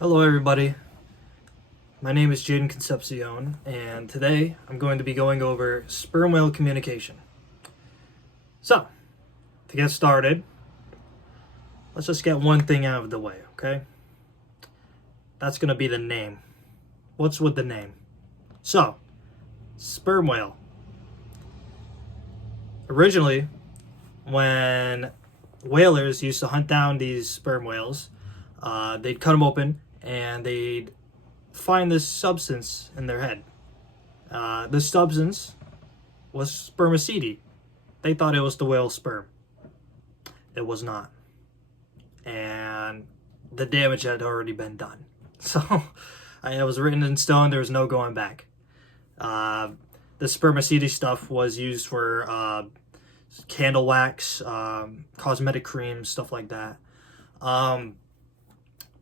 Hello, everybody. My name is Jaden Concepcion, and today I'm going to be going over sperm whale communication. So, to get started, let's just get one thing out of the way, okay? That's going to be the name. What's with the name? So, sperm whale. Originally, when whalers used to hunt down these sperm whales, they'd cut them open and they'd find this substance in their head. This substance was spermaceti. They thought it was the whale's sperm. It was not. And the damage had already been done. So it was written in stone. There was no going back. The spermaceti stuff was used for candle wax, cosmetic creams, stuff like that.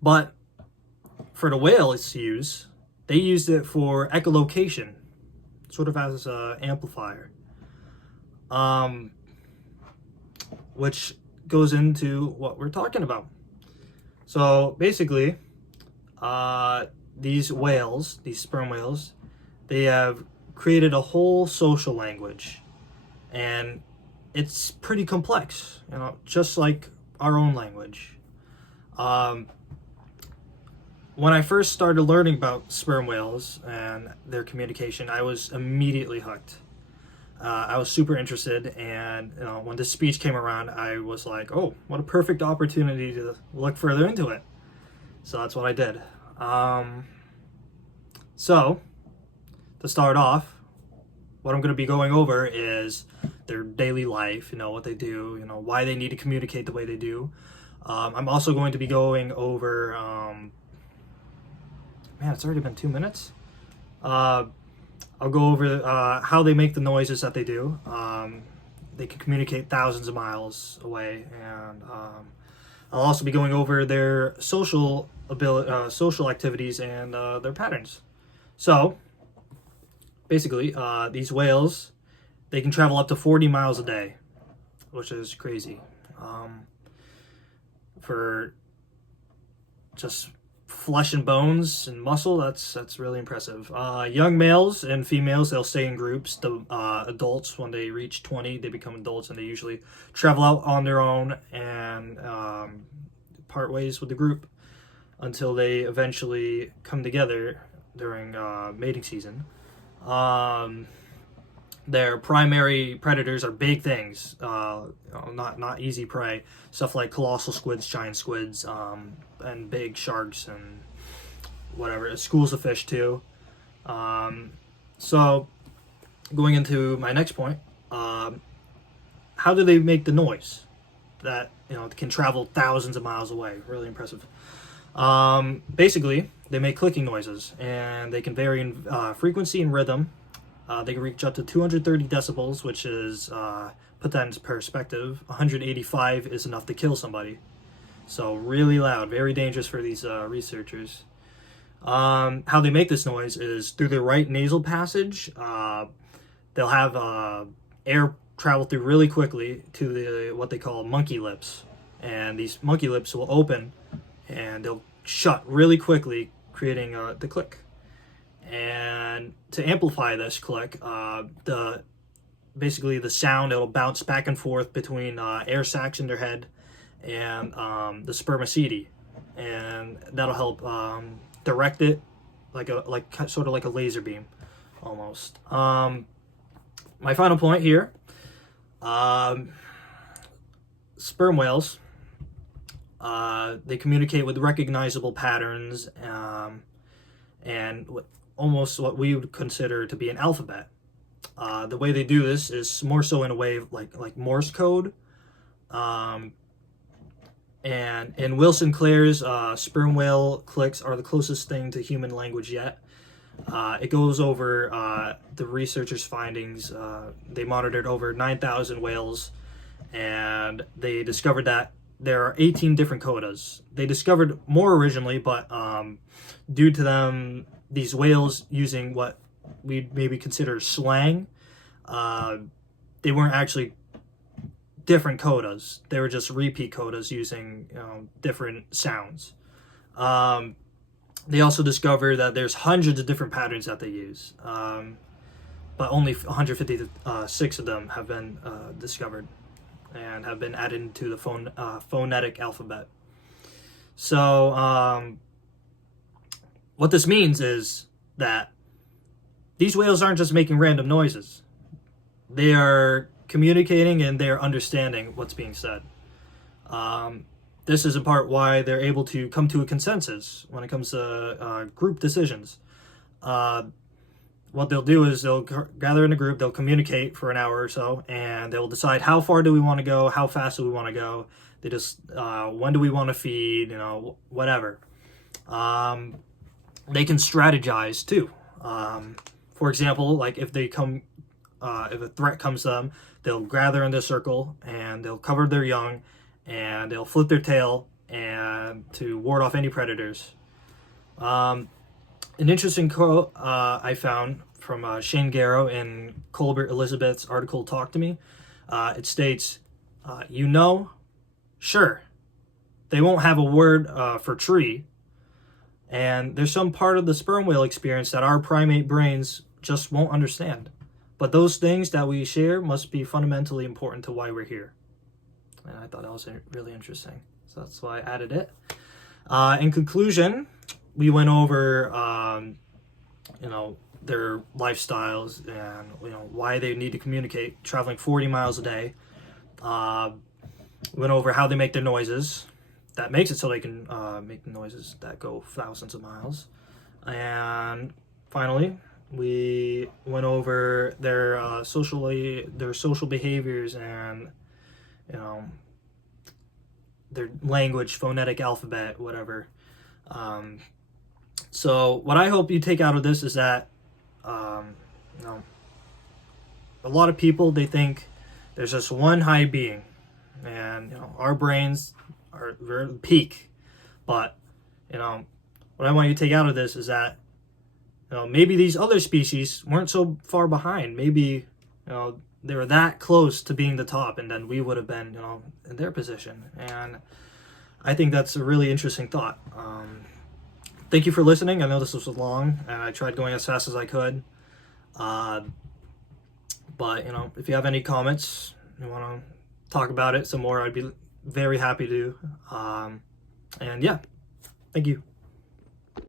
But for the whales to use, they used it for echolocation, sort of as an amplifier, which goes into what we're talking about. So basically, these whales, these sperm whales, they have created a whole social language, and it's pretty complex, just like our own language. When I first started learning about sperm whales and their communication, I was immediately hooked. I was super interested, and when this speech came around, I was like, "Oh, what a perfect opportunity to look further into it." So that's what I did. So to start off, what I'm going to be going over is their daily life. What they do. Why they need to communicate the way they do. I'm also going to be going over. Man, it's already been 2 minutes. I'll go over how they make the noises that they do. They can communicate thousands of miles away, and I'll also be going over their social social activities and their patterns. So, basically, these whales, they can travel up to 40 miles a day, which is crazy. For just flesh and bones and muscle, that's really impressive. Young males and females, they'll stay in groups. The adults, when they reach 20, they become adults, and they usually travel out on their own and part ways with the group until they eventually come together during mating season. Their primary predators are big things, not easy prey. Stuff like colossal squids, giant squids, and big sharks and whatever. Schools of fish too. So going into my next point, how do they make the noise that can travel thousands of miles away? Really impressive. Basically, they make clicking noises, and they can vary in frequency and rhythm. They can reach up to 230 decibels, which is, put that into perspective, 185 is enough to kill somebody. So really loud, very dangerous for these researchers. How they make this noise is through the right nasal passage. They'll have air travel through really quickly to what they call monkey lips. And these monkey lips will open, and they'll shut really quickly, creating the click. And to amplify this click, basically the sound, it'll bounce back and forth between air sacs in their head and the spermaceti, and that'll help direct it sort of like a laser beam, almost. My final point here: sperm whales. They communicate with recognizable patterns and almost what we would consider to be an alphabet. The way they do this is more so in a way like Morse code. And in Will Sinclair's sperm whale clicks are the closest thing to human language yet. It goes over the researchers' findings. They monitored over 9,000 whales, and they discovered that there are 18 different codas. They discovered more originally, but due to them, these whales using what we'd maybe consider slang, they weren't actually different codas. They were just repeat codas using different sounds. They also discovered that there's hundreds of different patterns that they use, but only 156 of them have been discovered and have been added into the phonetic alphabet. So what this means is that these whales aren't just making random noises. They are communicating and they're understanding what's being said. This is in part why they're able to come to a consensus when it comes to group decisions. What they'll do is they'll gather in a group, they'll communicate for an hour or so, and they'll decide how far do we want to go, how fast do we want to go. They just, when do we want to feed, whatever. They can strategize too. For example, like if a threat comes to them, they'll gather in a circle and they'll cover their young and they'll flip their tail and to ward off any predators. An interesting quote I found from Shane Garrow in Colbert Elizabeth's article Talk to Me. It states, sure, they won't have a word for tree, and there's some part of the sperm whale experience that our primate brains just won't understand. But those things that we share must be fundamentally important to why we're here. And I thought that was really interesting. So that's why I added it. In conclusion, we went over, their lifestyles and, why they need to communicate, traveling 40 miles a day. Went over how they make their noises. That makes it so they can make noises that go thousands of miles. And finally, we went over their social behaviors and their language, phonetic alphabet, whatever. So what I hope you take out of this is that a lot of people, they think there's just one high being, and our brains are very peak. But what I want you to take out of this is that maybe these other species weren't so far behind. Maybe they were that close to being the top, and then we would have been in their position. And I think that's a really interesting thought. Thank you for listening. I know this was long, and I tried going as fast as I could. But if you have any comments, you want to talk about it some more, I'd be very happy to. And yeah, thank you.